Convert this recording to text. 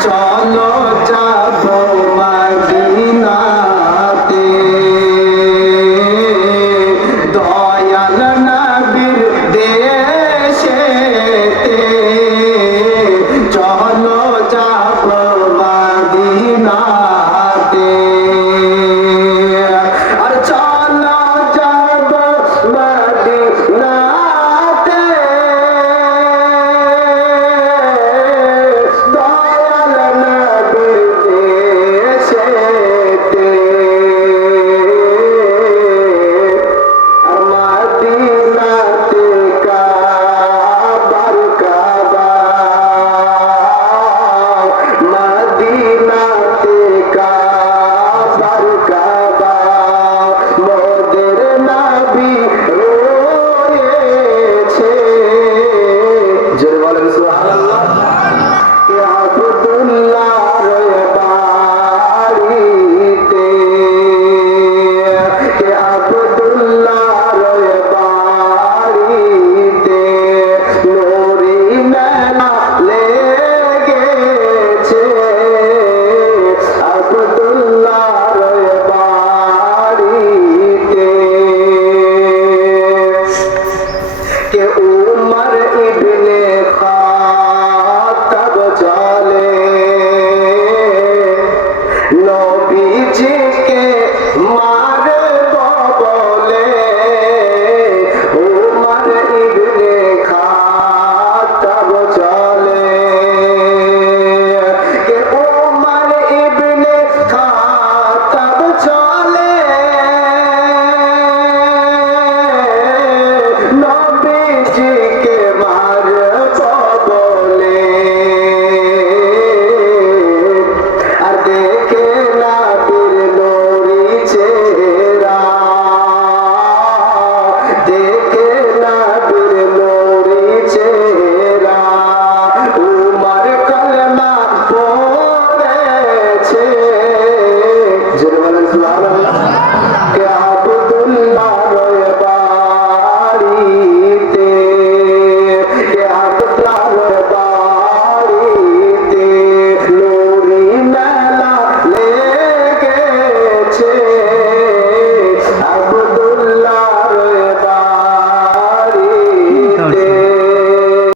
চলো চা